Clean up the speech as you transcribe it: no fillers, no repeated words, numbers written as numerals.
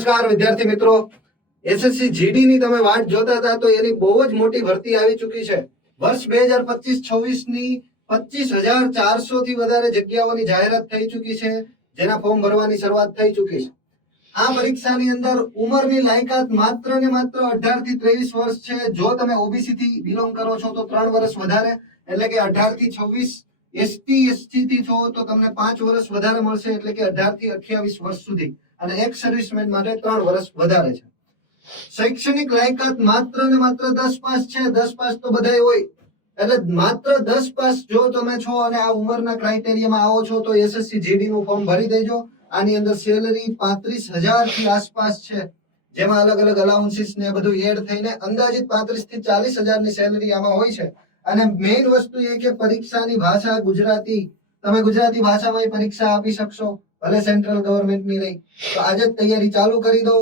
નમસ્કાર વિદ્યાર્થી મિત્રો, એસએસસી જીડી ની તમે વાટ જોતા હતા તો એની બહુ જ મોટી ભરતી આવી ચૂકી છે. વર્ષ 2025-26 ની 25,400 થી વધારે જગ્યાઓની જાહેરાત થઈ ચૂકી છે, જેના ફોર્મ ભરવાની શરૂઆત થઈ ચૂકી છે. આ પરીક્ષાની અંદર ઉંમરની લાયકાત માત્ર ને માત્ર 18 થી 23 વર્ષ છે. જો તમે ઓબીસી થી બિલોંગ કરો છો તો 3 વર્ષ વધારે, એટલે કે 18 થી 26. એસટી એસટી થી છો તો તમને 5 વર્ષ વધારે મળશે, એટલે કે 18 થી 28 વર્ષ સુધી. અને એક્સ સર્વિસમેન માટે 3 વર્ષ વધારે છે. શૈક્ષણિક લાયકાત માત્ર ને માત્ર 10 પાસ છે. 10 પાસ તો બધાય હોય, એટલે માત્ર 10 પાસ જો તમે છો અને આ ઉંમરના ક્રાઇટેરિયામાં આવો છો તો એસએસસી જીડી નું ફોર્મ ભરી દેજો. આની અંદર સેલરી 35,000 થી આસપાસ છે, જેમાં અલગ અલગ અલાઉન્સીસ ને બધું એડ થઈને અંદાજિત 35 થી 40,000 ની સેલરી આમાં હોય છે. અને મેઇન વસ્તુ એ કે પરીક્ષાની ભાષા ગુજરાતી. તમે ગુજરાતી ભાષામાં પરીક્ષા આપી શકશો, ભલે સેન્ટ્રલ ગવર્મેન્ટની રહી. તો આજે જ તૈયારી ચાલુ કરી દો.